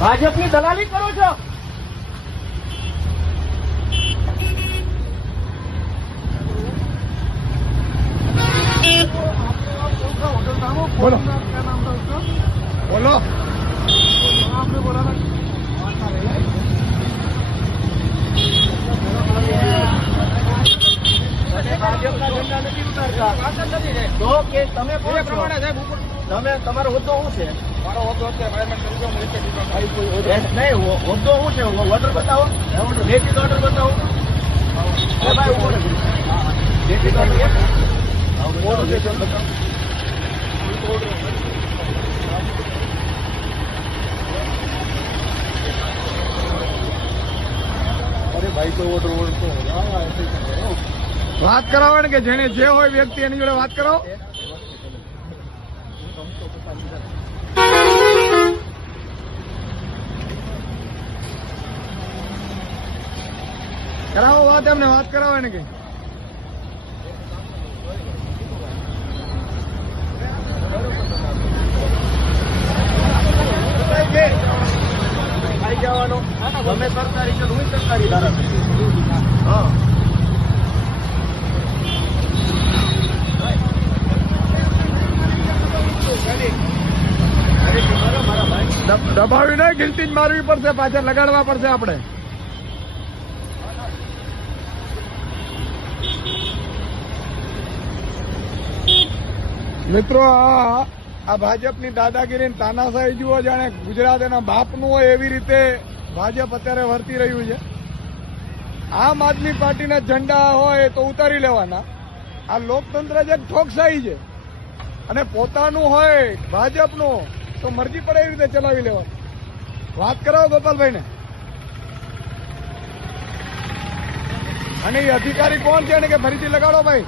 ભાજપની દલાલી કરો છો. બોલો બોલો. ભાજપના ઝંડા નથી ઉતારતા તો કે તમે કોણ છો? તમે તમારો હોદ્દો શું છે? મારો હોદ્દો અત્યારે નહીં, હોદ્દો શું છે? ઓર્ડર બતાવો, લેખિત ઓર્ડર બતાવો. ભાઈ ઉભો રહે. લેખિત ઓર્ડર બતાવો. અરે ભાઈ કોઈ ઓર્ડર વાત કરાવો ને કે જેને જે હોય વ્યક્તિ એની જોડે વાત કરાવો. કરાવો વાત, એમને વાત કરાવો ને કે આવી જવાનો. તમે સરકારી છે, હું સરકારી ધારાસભ્ય. હા, દબાવી નહીં, ગિલ્ટી જ મારવી પડશે, પાછળ લગાડવા પડશે આપણે. મિત્રો આ ભાજપની દાદાગીરી તાનાશાહી જુઓ, જાણે ગુજરાત એના બાપનું હોય એવી રીતે ભાજપ અત્યારે વર્તી રહ્યું છે. આમ આદમી પાર્ટીના ઝંડા હોય તો ઉતારી લેવાના. આ લોકતંત્ર જ એક ઠોકશાહી છે અને પોતાનું હોય ભાજપનું તો મરજી પડે એવી રીતે ચલાવી લેવાનું. વાત કરાવો ગોપાલભાઈને. અને એ અધિકારી કોણ છે કે ફરીથી લગાડો ભાઈ,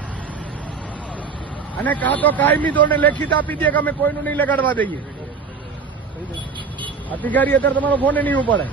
અને કાં તો કાયમી ધોરણે લેખિત આપી દે કે અમે કોઈનું નહીં લગાડવા દઈએ. અધિકારી અત્યારે તમારો ફોન નહીં ઉપાડે.